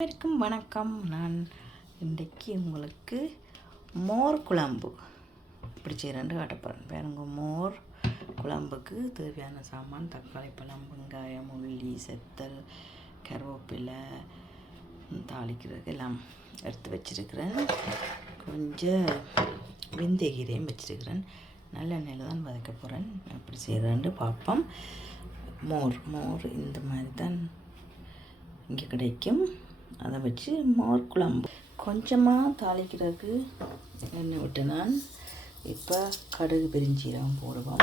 அனைவருக்கும் வணக்கம். நான் இன்றைக்கு உங்களுக்கு மோர் குழம்பு இப்படி செய்கிறேன்னு காட்டப்போகிறேன். பாருங்க, மோர் குழம்புக்கு தேவையான சாமான்: தக்காளி பழம், வெங்காயம், உள்ளி, செத்தல், கருவேப்பிலை, தாளிக்கிறதுக்கு எல்லாம் எடுத்து வச்சுருக்கிறேன். கொஞ்சம் வெந்தயக்கீரையும் வச்சுருக்கிறேன். நல்லெண்ணெயில் தான் வதக்க போகிறேன். எப்படி செய்கிறேன்னு பார்ப்போம். மோர் இந்த மாதிரி தான் இங்கே கிடைக்கும். அதை வச்சு மோர் குழம்பு கொஞ்சமாக தாளிக்கிறதுக்கு எண்ணெய் விட்டு நான் இப்போ கடுகு பெருஞ்சீரகம் போடுவோம்.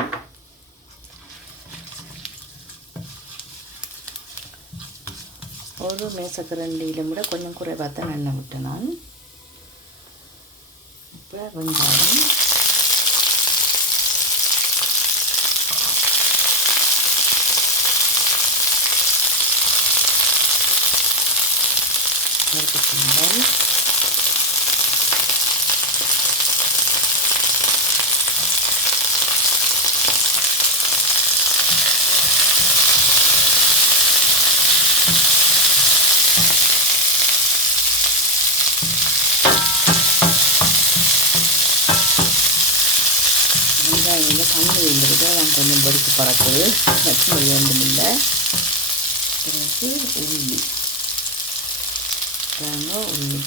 ஒரு மேசக்கரண்டியில் விட கொஞ்சம் குறைவாக தான் எண்ணெய் விட்டு நான் இப்போ வெங்காயம், சுண்டல், வெங்காயம் தண்ணி இருந்துருக்கு. நான் கொஞ்சம் பொறிச்சு பறக்குது, வச்சு வேண்டும் இல்லை. பிறகு உள்ளி, உள்ளி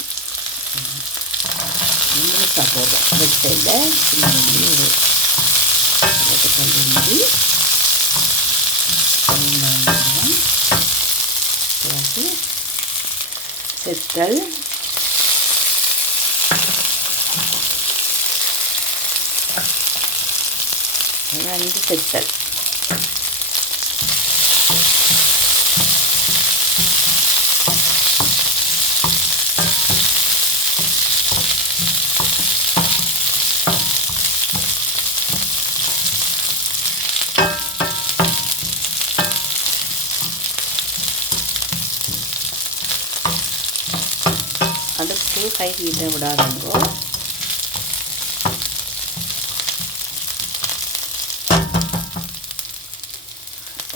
முழுசாக போடுறோம். வெட்டையில் சின்ன உள்ளி, வெட்டைக்கல் உள்ளி, வெங்காயம் போடுவோம். பிறகு செத்தல், செத்தல், அடுப்பு கை கிட்ட விடாதங்கோ.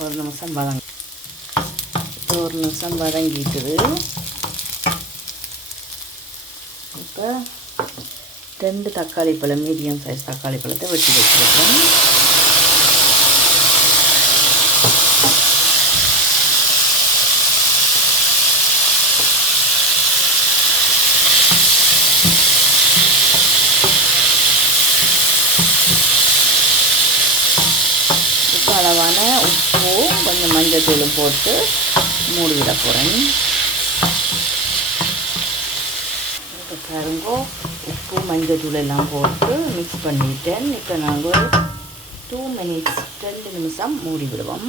ஒரு நிமிஷம் வதங்கிட்டுது. இப்போ 2 தக்காளி பழம், மீடியம் சைஸ் தக்காளி பழத்தை வெட்டி வச்சுருக்கோம். அளவான உப்பு, கொஞ்சம் மஞ்சள் தூளும் போட்டு மூடி விட போகிறேன். இப்போ பாருங்க, உப்பு மஞ்சள் தூள் எல்லாம் போட்டு மிக்ஸ் பண்ணிட்டேன். இப்போ நாங்கள் 2 மினிட்ஸ் 2 நிமிஷம் மூடி விடுவோம்.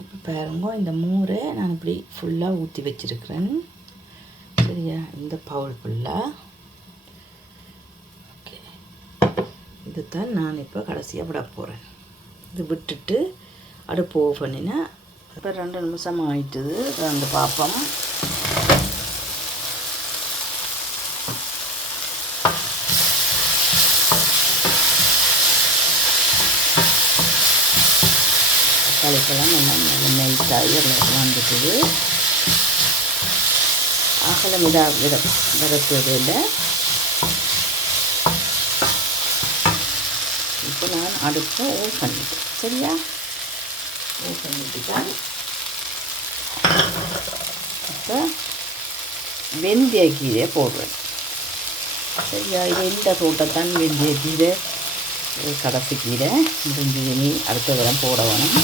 இப்போ பாருங்க, இந்த மோரை நான் இப்படி ஃபுல்லாக ஊற்றி வச்சுருக்கிறேன். சரியா, இந்த பவுல் ஃபுல்லாக. இதுதான் நான் இப்போ கடைசியாக விட போகிறேன். இது விட்டுட்டு அடுப்பு ஆஃப் பண்ணினா இப்போ 2 நிமிஷம் ஆகிட்டுது. வந்து பார்ப்போம். தக்காளி பழம் எல்லாம் நல்லா மெல்ட் ஆகி வந்துட்டுது. அகலம் விரத்துவது இல்லை. இப்போ நான் அடுப்பை ஆஃப் பண்ணிட்டேன். சரியா, ஆஃப் பண்ணிட்டு தான் இப்போ வெந்தயக்கீரை போடுறேன். சரியா, இது இந்த தோட்டத்தான் வெந்தயக்கீரை, கடைசி கீரை முடிஞ்சு. இனி அடுத்த தரம் போட வேணும்.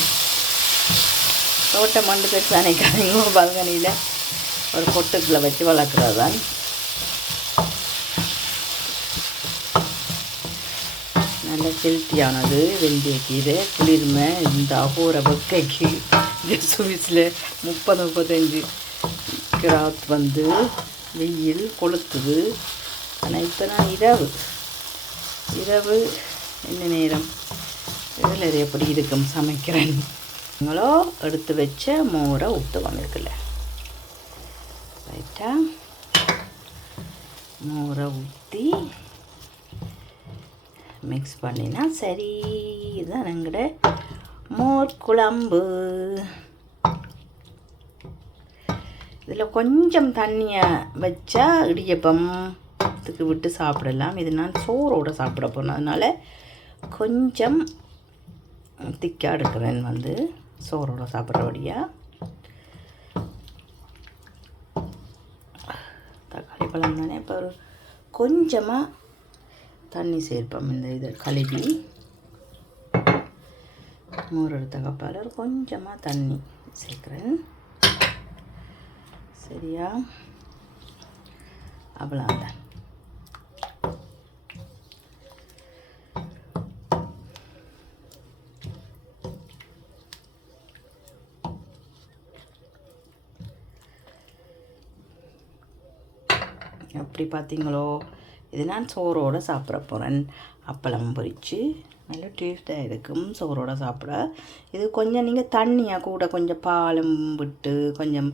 தோட்டம் மண்டு கட்டு அணைக்காதீங்க. பல்கனியில் ஒரு கொட்டுக்களை வச்சு வளர்க்குறது தான். நல்ல ஹெல்த்தியானது வெந்தயக்கீரை. குளிர்மை இந்த அகோர வெக்கைக்கு சுவிஸில் 30-35 கிராத் வந்து வெயில் கொளுத்துது. ஆனால் இப்போ நான் இரவு என்ன நேரம் இதில் எப்படி இருக்கும் சமைக்கிறேன். நீங்களோ எடுத்து வச்ச மோரை ஊற்றுவோம். இருக்குல்ல, ரைட்டா, மோரை ஊற்றி மிக்ஸ் பண்ணினா சரி. இதுதான் எங்களோட மோர் குழம்பு. இதில் கொஞ்சம் தண்ணியை வச்சா இடியப்பத்துக்கு விட்டு சாப்பிடலாம். இது நான் சோறோடு சாப்பிட போனதுனால கொஞ்சம் திக்காக எடுக்கிறேன் சோறோடு சாப்பிட்றபடியாக. தக்காளி பழம் தானே, இப்போ ஒரு கொஞ்சமாக தண்ணி சேர்ப்போம். இதை கழுவி மோர் எடுத்த கப்பால் ஒரு கொஞ்சமாக தண்ணி சேர்க்குறேன். சரியா? அவ்வளோதான். எப்படி பார்த்தீங்களோ, இது நான் சோறோடு சாப்பிட போகிறேன். அப்பளம் பொரித்து நல்ல டேஸ்ட்டாக இருக்கும் சோறோடு சாப்பிட. இது கொஞ்சம் நீங்கள் தண்ணியாக கூட கொஞ்சம் பாலும் விட்டு கொஞ்சம்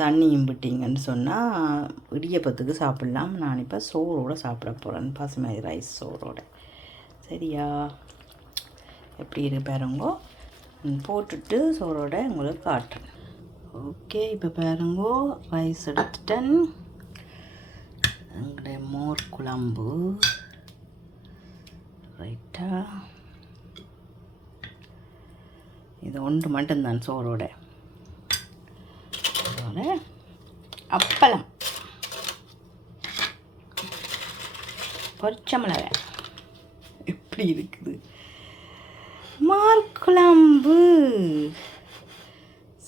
தண்ணியும் விட்டிங்கன்னு சொன்னால் இடியப்பத்துக்கு சாப்பிட்லாம். நான் இப்போ சோறோடு சாப்பிட போகிறேன், பாசுமதி ரைஸ் சோறோடு. சரியா? எப்படி இருக்கு பாருங்கோ. போட்டுட்டு சோறோட உங்களுக்கு காட்டுறேன். ஓகே, இப்போ பாருங்கோ, ரைஸ் எடுத்துட்டேன். எங்களுடைய மோர் குழம்பு ரைட்டா. இது ஒன்று மட்டும்தான் சோறோட. அப்பளம், பொரிச்ச மிளகாய் எப்படி இருக்குது. மோர் குழம்பு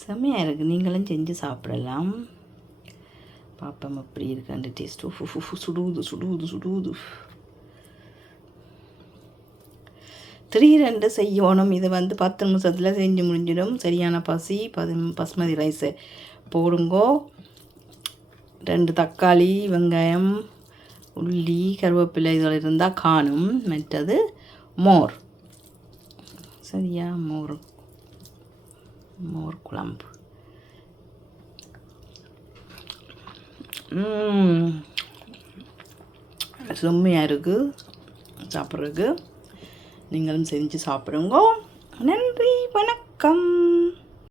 செம்மையாக இருக்குது. நீங்களும் செஞ்சு சாப்பிடலாம். பாப்பம் எப்படி இருக்கு அந்த டேஸ்ட். சுடுவது சுடுவது சுடுவது. 3-2 செய்யணும். இது 10 நிமிஷத்தில் செஞ்சு முடிஞ்சிடும். சரியான பசி. பாஸ்மதி ரைஸை போடுங்கோ. 2 தக்காளி, வெங்காயம், உள்ளி, கருவேப்பிலை இதில் இருந்தால் காணும். மற்றது மோர். சரியா? மோர் குழம்பு. செம்மையாக இருக்குது சாப்பிட்றதுக்கு. நீங்களும் செஞ்சு சாப்பிடுங்க. நன்றி, வணக்கம்.